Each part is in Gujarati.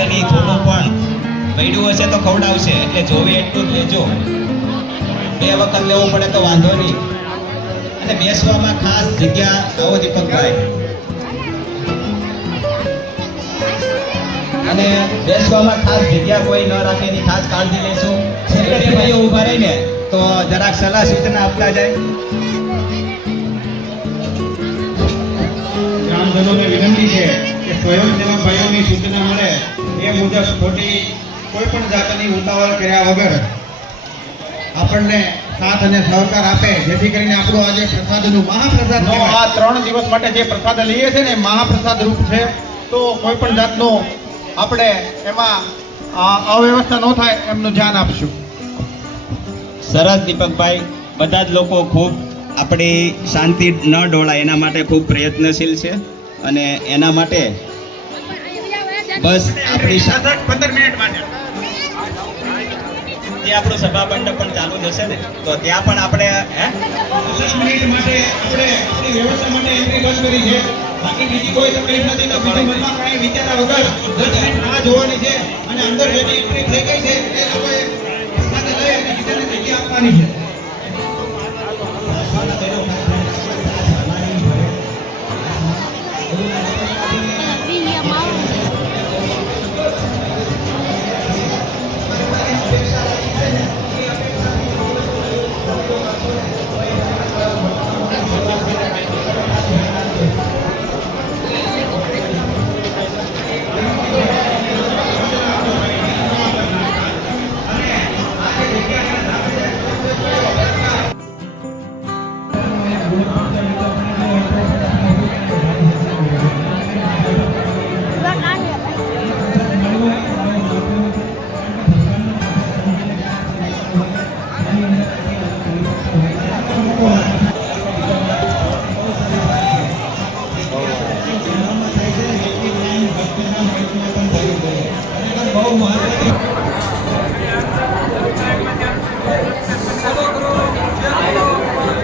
વધારે નહીં, થોડું પણ પડ્યું હશે તો ખવડાવશે, એટલે જોવે એટલું જ લેજો. 2 વખત લેવું પડે તો વાંધો નહીં. અને બેસવામાં ખાસ જગ્યા, આવો દીપકભાઈ, અને બેસવામાં ખાસ જગ્યા કોઈ ન રાખે એની ખાસ કાળજી લેશું. સેક્રેટરીઓ ઊભા રહીને તો જરાક સલાહ સૂચના આપતા જાય. ગ્રામજનોને વિનંતી છે કે સ્વયંસેવક ભાઈઓની સૂચના મળે એ મુજબ ખોટી કોઈ પણ જાતની ઉતાવળ કર્યા વગર આપણને સાથ અને સહકાર આપે, જેથી કરીને આપણું આજે પ્રસાદનું મહાપ્રસાદ આ 3 દિવસ માટે જે પ્રસાદ લઈએ છે ને મહાપ્રસાદ રૂપ છે. તો કોઈ પણ જાતનું આપણે એમાં અવ્યવસ્થા ન થાય એમનું ધ્યાન આપશું. સરસ દીપકભાઈ, બધા જ લોકો ખૂબ આપણી શાંતિ ન ડોળાય એના માટે ખૂબ પ્રયત્નશીલ છે, અને એના માટે બસ આપણી 15 મિનિટ માટે જે આપણું સભા મંડપ પણ ચાલુ જશે ને તો ત્યાં પણ આપણે 10 મિનિટ માટે આપણે આપણી વ્યવસ્થા માટે એન્ટ્રી બંધ કરી છે. બાકી બીજી કોઈ તકલીફ નથી. તો બીજું મનમાં કાંઈ વિચાર્યા વગર 10 મિનિટ રાહ જોવાની છે, અને અંદર જેની એન્ટ્રી થઈ ગઈ છે એ લોકોએ સાથે લઈ અને બીજાને જગ્યા આપવાની છે.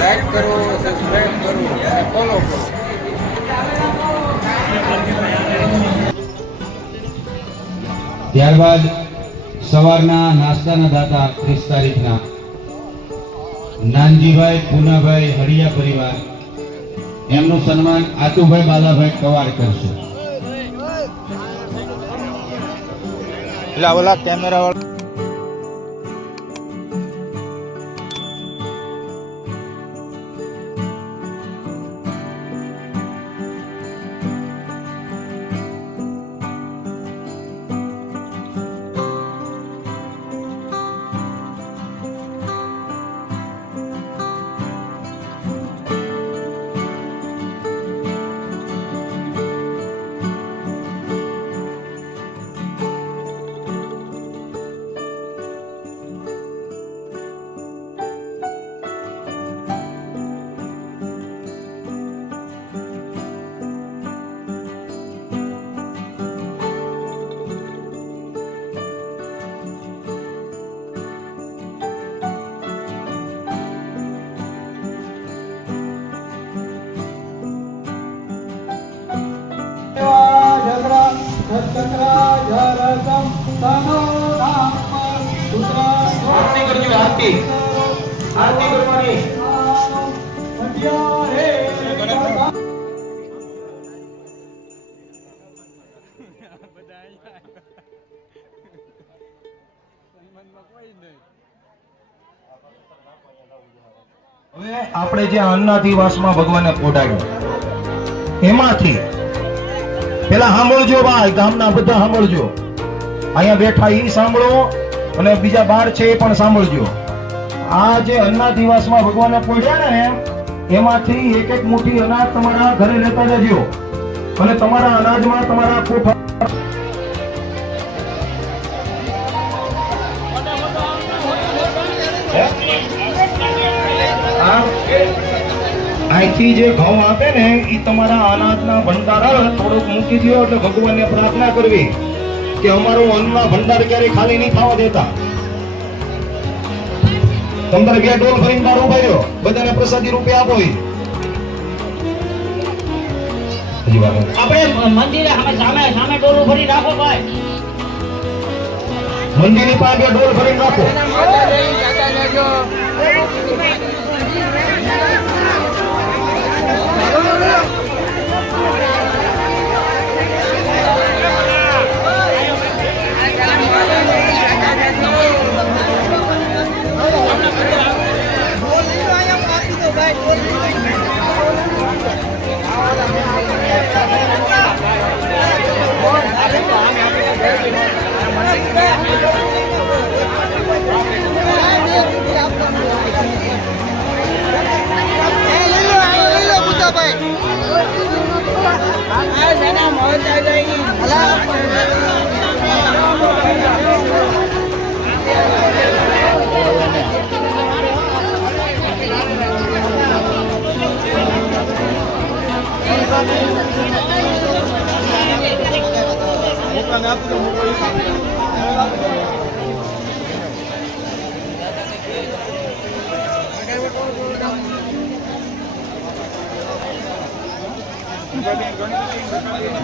લાઈક કરો, સબસ્ક્રાઇબ કરો અને ફોલો કરો. ત્યારબાદ સવારના નાસ્તાના દાતા 30 તારીખના નાનજીભાઈ પૂનાભાઈ હળિયા પરિવાર, એમનું સન્માન આતુભાઈ બાલાભાઈ કવાડ કરશે. એટલે ઓલા કેમેરા વાળા આરતી કરજો. આરતી કરવાની. હવે આપણે જે અન્નાધિવાસમાં ભગવાને પોઢાડ્યું એમાંથી પેલા સાંભળજો ભાઈ, ગામના બધા સાંભળજો, અહીંયા બેઠા ઈ સાંભળો અને બીજા બાર છે એ પણ સાંભળજો. આ જે અન્નાધિવાસમાં ભગવાને પોઢ્યા ને એમાંથી એક એક મુઠ્ઠી અનાજ તમારા ઘરે લેતા જજો, અને તમારા અનાજમાં તમારા કોઠા અહીંથી જે ઘઉં આપે ને એ તમારા અનાજના ભંડાર થોડુંક મૂકી દો, એટલે ભગવાનને પ્રાર્થના કરવી કે અમારો અન્નના ભંડાર ક્યારે ખાલી નહીં થવા દેતા. તમારે 2 ડોલ ભરીને બહાર ઉભા રહ્યો, બધાને પ્રસાદી રૂપે આપો. આપણે મંદિરે સામે ડોલું ભરી રાખો ભાઈ. મંદિરની પાસે બે ડોલ ભરીને રાખો. જાતા લેજો.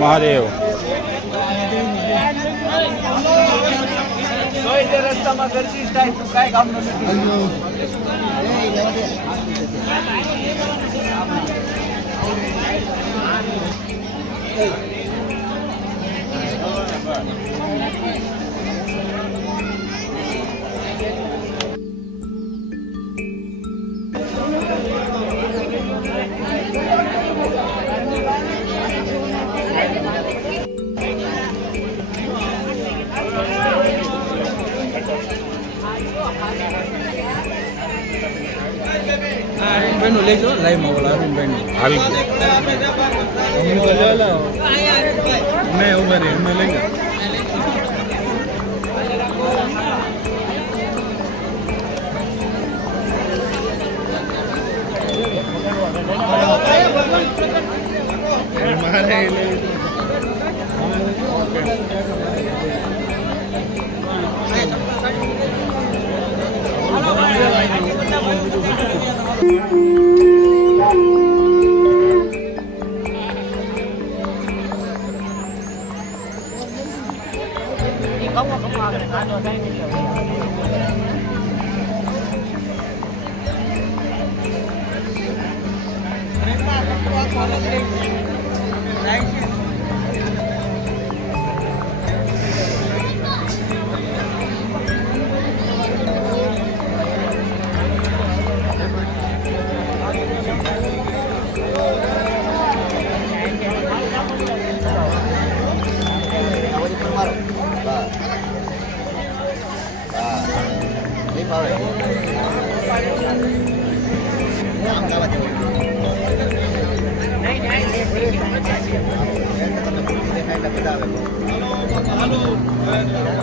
મહાદેવ રસ્તામાં ગરદી થાય તો કાંઈ કામ નથી. અરવિંદભાઈનું લેજો લાઈવમાં બોલો અરવિંદભાઈનું આવી ગયું. મેં ઉભા રહી મેં લઈ જાઓ. હાલો